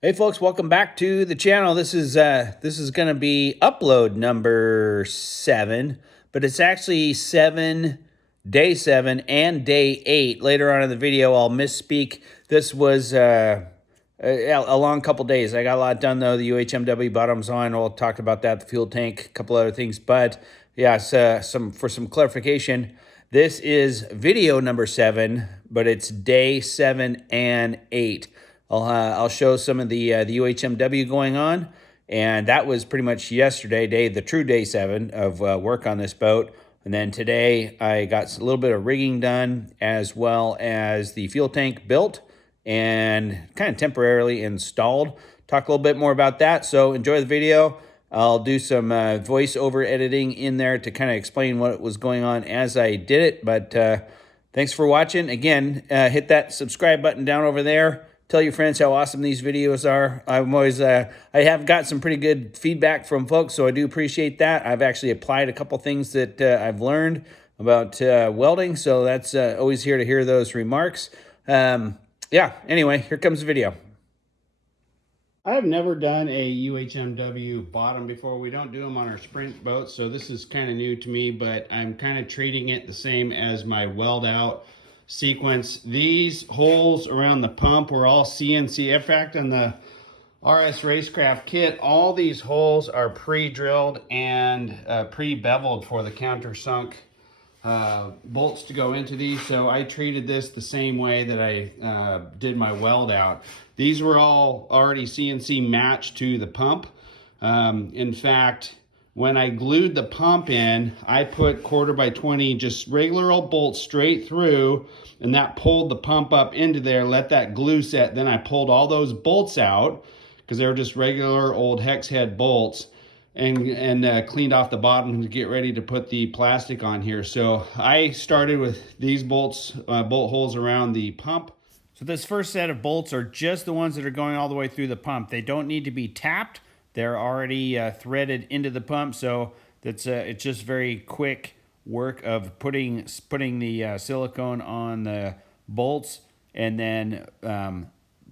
Hey folks, welcome back to the channel. This is going to be upload number 7, but it's actually day 7 and day 8. Later on in the video, I'll misspeak. This was a long couple days. I got a lot done though. The UHMW bottoms on. We'll talk about that. The fuel tank, a couple other things. But yeah, some clarification. This is video number 7, but it's day 7 and 8. I'll show some of the UHMW going on, and that was pretty much yesterday, the true day 7 of work on this boat. And then today I got a little bit of rigging done, as well as the fuel tank built and kind of temporarily installed. Talk a little bit more about that, so enjoy the video. I'll do some voiceover editing in there to kind of explain what was going on as I did it. But thanks for watching. Again, hit that subscribe button down over there. Tell your friends how awesome these videos are. I have got some pretty good feedback from folks, so I do appreciate that. I've actually applied a couple things that I've learned about welding, so that's always here to hear those remarks. Yeah, anyway, here comes the video. I've never done a UHMW bottom before. We don't do them on our sprint boats, so this is kind of new to me, but I'm kind of treating it the same as my weld out sequence. These holes around the pump were all CNC. In fact, on the RSRacecraft kit, all these holes are pre-drilled and pre-beveled for the countersunk bolts to go into these. So I treated this the same way that I did my weld out. These were all already CNC matched to the pump. In fact, when I glued the pump in, I put 1/4x20 just regular old bolts straight through, and that pulled the pump up into there, let that glue set. Then I pulled all those bolts out because they were just regular old hex head bolts, and cleaned off the bottom to get ready to put the plastic on here. So I started with these bolts, bolt holes around the pump. So this first set of bolts are just the ones that are going all the way through the pump. They don't need to be tapped. They're already threaded into the pump, so it's just very quick work of putting the silicone on the bolts and then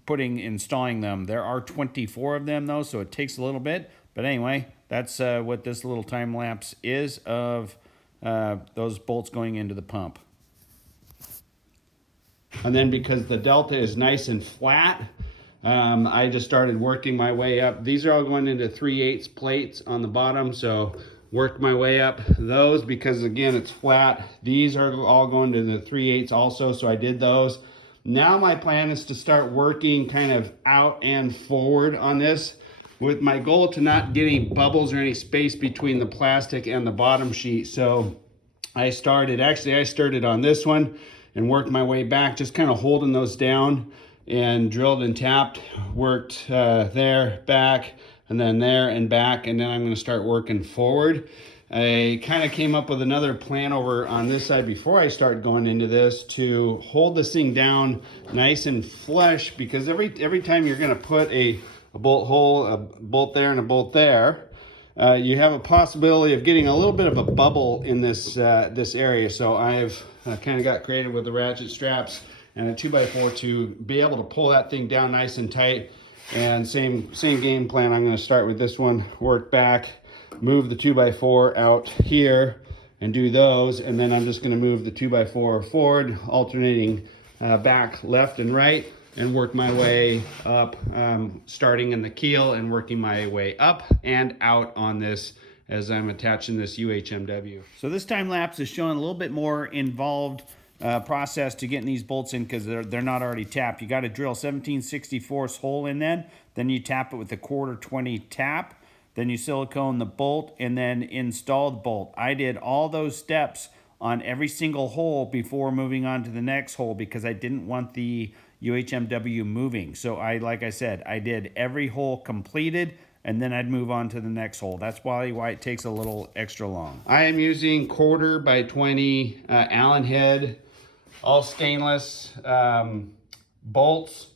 installing them. There are 24 of them though, so it takes a little bit. But anyway, that's what this little time lapse is of those bolts going into the pump. And then because the delta is nice and flat, I just started working my way up. These are all going into 3/8 plates on the bottom, so worked my way up those because again it's flat. These are all going to the 3/8 also, so I did those. Now my plan is to start working kind of out and forward on this, with my goal to not get any bubbles or any space between the plastic and the bottom sheet. So I started on this one and worked my way back, just kind of holding those down, and drilled and tapped, worked there, back, and then there and back, and then I'm going to start working forward. I kind of came up with another plan over on this side before I start going into this to hold this thing down nice and flush, because every time you're going to put a bolt hole, a bolt there and a bolt there, you have a possibility of getting a little bit of a bubble in this area. So I've kind of got creative with the ratchet straps and a 2x4 to be able to pull that thing down nice and tight. And same game plan. I'm going to start with this one, work back, move the 2x4 out here and do those, and then I'm just going to move the 2x4 forward, alternating back, left, and right, and work my way up, starting in the keel and working my way up and out on this as I'm attaching this UHMW. So this time lapse is showing a little bit more involved process to getting these bolts in, because they're not already tapped. You got to drill 17/64 hole in, then you tap it with a 1/4x20 tap, then you silicone the bolt, and then install the bolt. I did all those steps on every single hole before moving on to the next hole, because I didn't want the UHMW moving. So like I said, I did every hole completed, and then I'd move on to the next hole. That's why it takes a little extra long. I am using 1/4x20 Allen head, all stainless bolts,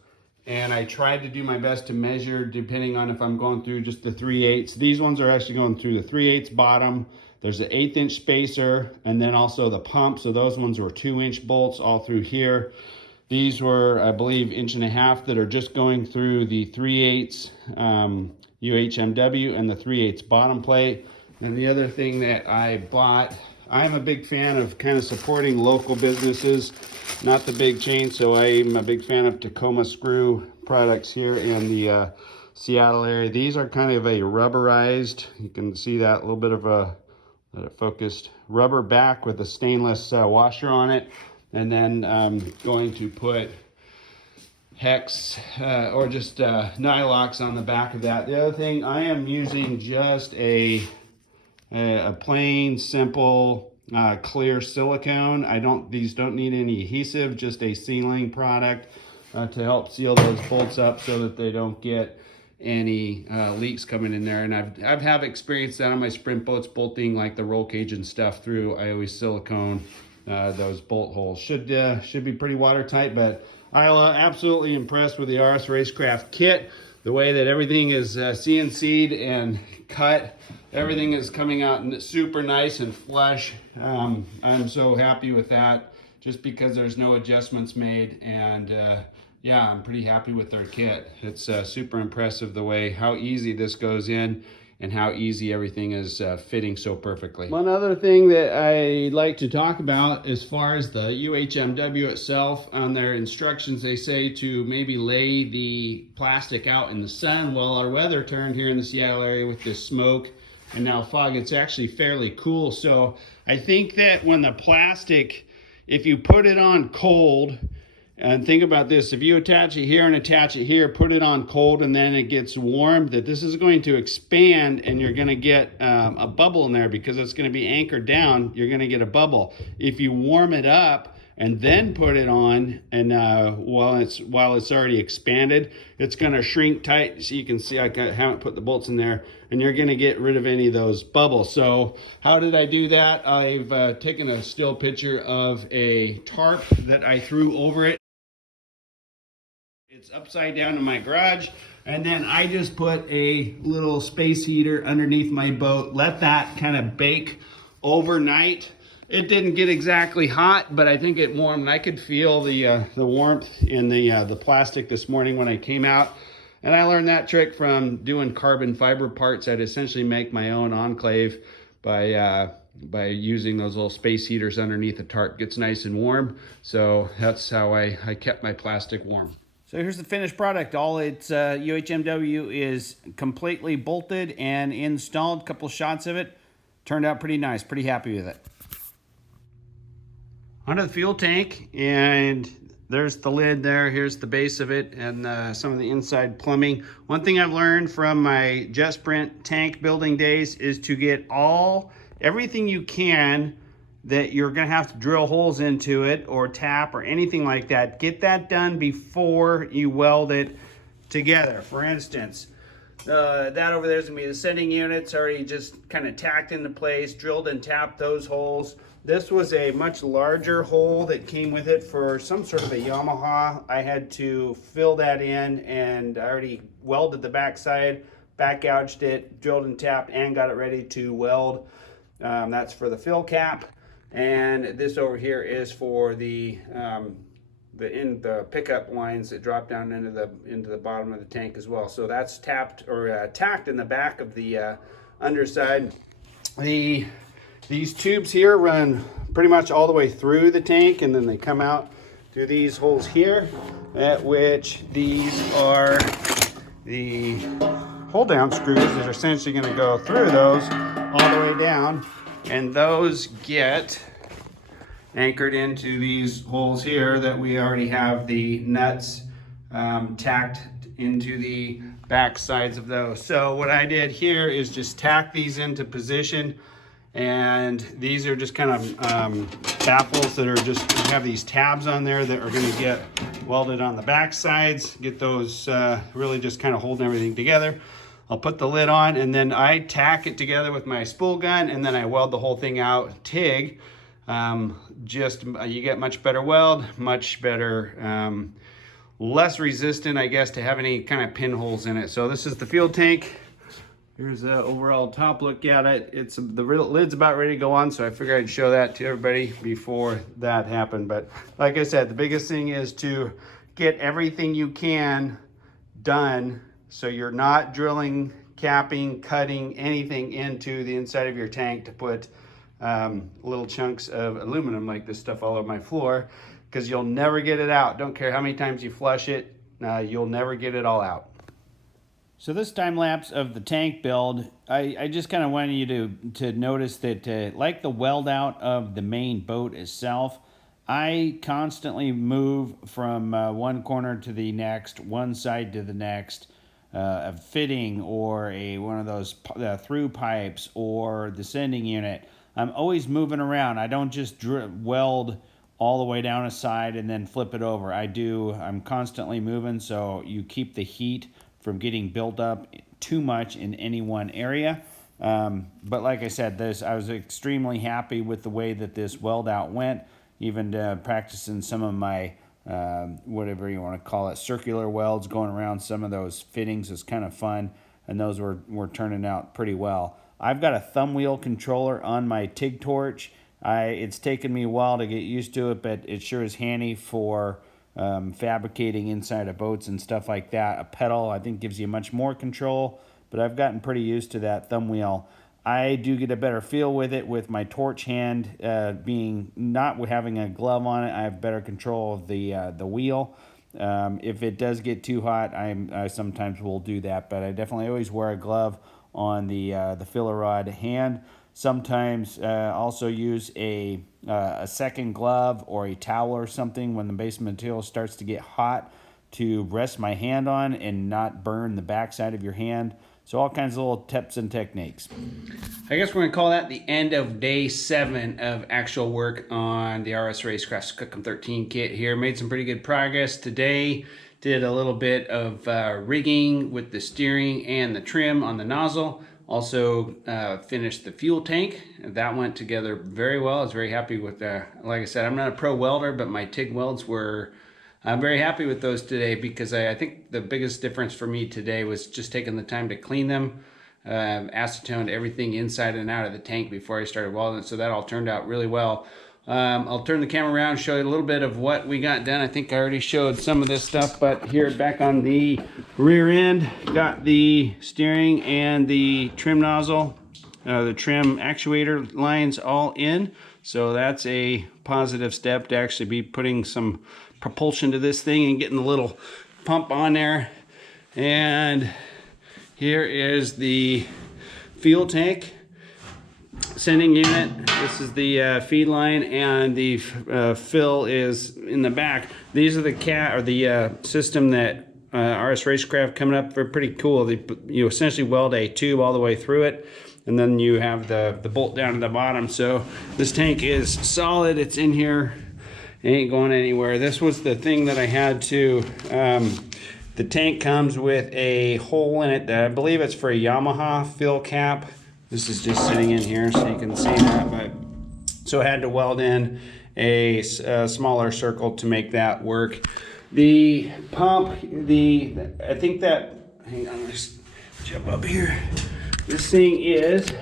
and I tried to do my best to measure depending on if I'm going through just the 3/8. These ones are actually going through the 3/8 bottom. There's an 1/8" spacer, and then also the pump. So those ones were 2" bolts all through here. These were, I believe, 1.5 inches that are just going through the 3/8 UHMW and the 3/8 bottom plate. And the other thing that I bought, I'm a big fan of kind of supporting local businesses, not the big chain. So I'm a big fan of Tacoma Screw products here in the Seattle area. These are kind of a rubberized, you can see that a little bit of a, let it focused, rubber back with a stainless washer on it. And then I'm going to put hex or just nylocks on the back of that. The other thing, I am using just a plain, simple, clear silicone. These don't need any adhesive, just a sealing product to help seal those bolts up so that they don't get any leaks coming in there. And I've have experienced that on my sprint boats, bolting like the roll cage and stuff through. I always silicone those bolt holes. Should be pretty watertight, but I'm absolutely impressed with the RS Racecraft kit. The way that everything is CNC'd and cut, everything is coming out super nice and flush. I'm so happy with that, just because there's no adjustments made. And yeah, I'm pretty happy with their kit. It's super impressive the way how easy this goes in and how easy everything is fitting so perfectly. One other thing that I like to talk about as far as the UHMW itself, on their instructions they say to maybe lay the plastic out in the sun. Well, our weather turned here in the Seattle area with this smoke and now fog. It's actually fairly cool. So I think that when the plastic, if you put it on cold, and think about this, if you attach it here and attach it here, put it on cold, and then it gets warm, that this is going to expand and you're going to get a bubble in there because it's going to be anchored down. You're going to get a bubble. If you warm it up and then put it on, and while it's already expanded, it's going to shrink tight. So you can see I haven't put the bolts in there, and you're going to get rid of any of those bubbles. So how did I do that? I've taken a still picture of a tarp that I threw over it. It's upside down in my garage, and then I just put a little space heater underneath my boat, let that kind of bake overnight. It didn't get exactly hot, but I think it warmed. I could feel the warmth in the plastic this morning when I came out. And I learned that trick from doing carbon fiber parts. I'd essentially make my own enclave by using those little space heaters underneath the tarp. Gets nice and warm. So that's how I kept my plastic warm. So here's the finished product. All its UHMW is completely bolted and installed. A couple shots of it. Turned out pretty nice. Pretty happy with it. Onto the fuel tank, and there's the lid there. Here's the base of it and some of the inside plumbing. One thing I've learned from my Jet Sprint tank building days is to get everything you can that you're going to have to drill holes into it or tap or anything like that. Get that done before you weld it together. For instance, that over there is going to be the sending units already just kind of tacked into place, drilled and tapped those holes. This was a much larger hole that came with it for some sort of a Yamaha. I had to fill that in, and I already welded the backside, back gouged it, drilled and tapped, and got it ready to weld. That's for the fill cap. And this over here is for the pickup lines that drop down into the bottom of the tank as well. So that's tapped or tacked in the back of the underside. These tubes here run pretty much all the way through the tank, and then they come out through these holes here, at which these are the hold down screws that are essentially going to go through those all the way down. And those get anchored into these holes here that we already have the nuts tacked into the back sides of those. So what I did here is just tack these into position, and these are just kind of baffles that are just have these tabs on there that are going to get welded on the back sides. Get those really just kind of holding everything together. I'll put the lid on, and then I tack it together with my spool gun, and then I weld the whole thing out TIG. You get much better weld, much better, less resistant, I guess, to have any kind of pinholes in it. So this is the fuel tank. Here's the overall top look at it. The lid's about ready to go on, so I figured I'd show that to everybody before that happened. But like I said, the biggest thing is to get everything you can done so you're not drilling, capping, cutting anything into the inside of your tank to put little chunks of aluminum like this stuff all over my floor, because you'll never get it out. Don't care how many times you flush it, you'll never get it all out. So this time lapse of the tank build, I just kind of wanted you to notice that like the weld out of the main boat itself, I constantly move from one corner to the next, one side to the next, a fitting or one of those through pipes or the sending unit. I'm always moving around. I don't just weld all the way down a side and then flip it over. I'm constantly moving, so you keep the heat from getting built up too much in any one area. But like I said, I was extremely happy with the way that this weld out went. Even practicing some of my, whatever you want to call it, circular welds, going around some of those fittings is kind of fun, and those were turning out pretty well. I've got a thumb wheel controller on my TIG torch. It's taken me a while to get used to it, but it sure is handy for fabricating inside of boats and stuff like that. A pedal, I think, gives you much more control, but I've gotten pretty used to that thumb wheel. I do get a better feel with it with my torch hand being not having a glove on it. I have better control of the wheel. If it does get too hot, I sometimes will do that, but I definitely always wear a glove on the filler rod hand. Sometimes also use a second glove or a towel or something when the base material starts to get hot to rest my hand on and not burn the backside of your hand. So all kinds of little tips and techniques. I guess we're gonna call that the end of day 7 of actual work on the RSRacecraft Skookum13 kit here. Made some pretty good progress today. Did a little bit of rigging with the steering and the trim on the nozzle. Also finished the fuel tank. That went together very well. I was very happy with that. Like I said, I'm not a pro welder, but my TIG welds I'm very happy with those today, because I think the biggest difference for me today was just taking the time to clean them, acetoned everything inside and out of the tank before I started welding, so that all turned out really well. I'll turn the camera around and show you a little bit of what we got done. I think I already showed some of this stuff, but here back on the rear end, got the steering and the trim nozzle, the trim actuator lines all in. So that's a positive step to actually be putting some propulsion to this thing and getting the little pump on there. And here is the fuel tank sending unit. This is the feed line, and the fill is in the back. These are the system that RSRacecraft coming up for. Pretty cool. You essentially weld a tube all the way through it, and then you have the bolt down to the bottom. So this tank is solid. It's in here. It ain't going anywhere. This was the thing that I had to, the tank comes with a hole in it that I believe it's for a Yamaha fill cap. This is just sitting in here so you can see that, but so I had to weld in a smaller circle to make that work. The pump, I think that, hang on, let's jump up here. This thing is,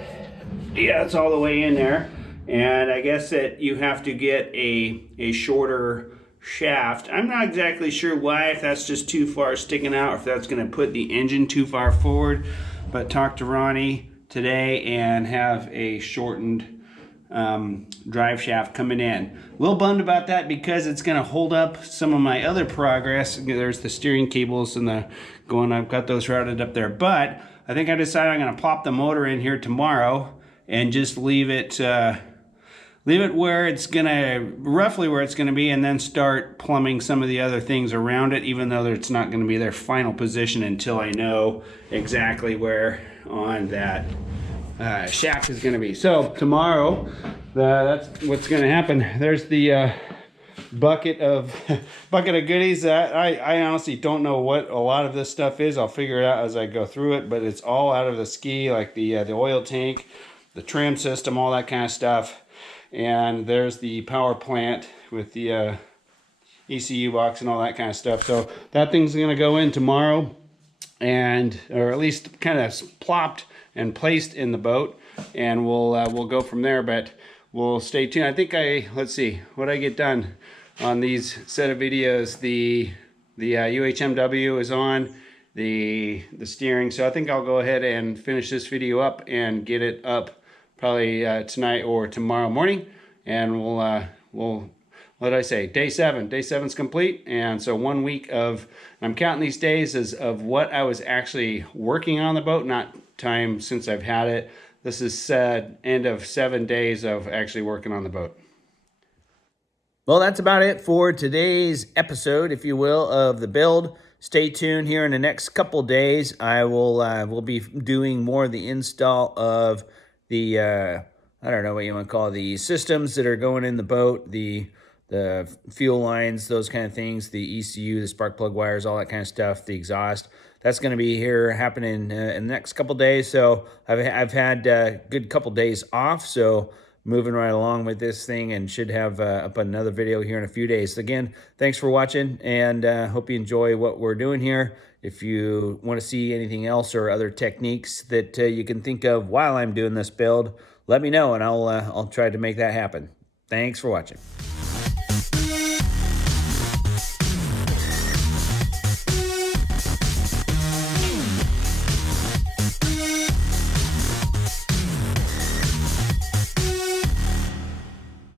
yeah, it's all the way in there. And I guess that you have to get a shorter shaft. I'm not exactly sure why, if that's just too far sticking out, or if that's going to put the engine too far forward. But talk to Ronnie today and have a shortened drive shaft coming in. A little bummed about that because it's going to hold up some of my other progress. There's the steering cables and I've got those routed up there. But I think I decided I'm going to plop the motor in here tomorrow and just leave it where it's gonna, roughly where it's gonna be, and then start plumbing some of the other things around it, even though it's not gonna be their final position until I know exactly where on that shaft is gonna be. So tomorrow, that's what's gonna happen. There's the bucket of goodies. I honestly don't know what a lot of this stuff is. I'll figure it out as I go through it, but it's all out of the ski, like the oil tank, the trim system, all that kind of stuff. And there's the power plant with the ECU box and all that kind of stuff. So that thing's gonna go in tomorrow. and or at least kind of plopped and placed in the boat, and we'll go from there. But we'll stay tuned. I think let's see what I get done on these set of videos. The UHMW is on the steering, so I think I'll go ahead and finish this video up and get it up probably tonight or tomorrow morning, and we'll what did I say? Day 7. Day 7's complete, and so 1 week of, I'm counting these days as of what I was actually working on the boat, not time since I've had it. This is end of 7 days of actually working on the boat. Well, that's about it for today's episode, if you will, of the build. Stay tuned here in the next couple days. I will be doing more of the install of the, I don't know what you want to call it, the systems that are going in the boat, the fuel lines, those kind of things, the ECU, the spark plug wires, all that kind of stuff, the exhaust. That's going to be here happening in the next couple days. So I've had a good couple days off, so moving right along with this thing, and should have up another video here in a few days. Again, thanks for watching, and hope you enjoy what we're doing here. If you want to see anything else or other techniques that you can think of while I'm doing this build, let me know, and I'll try to make that happen. Thanks for watching.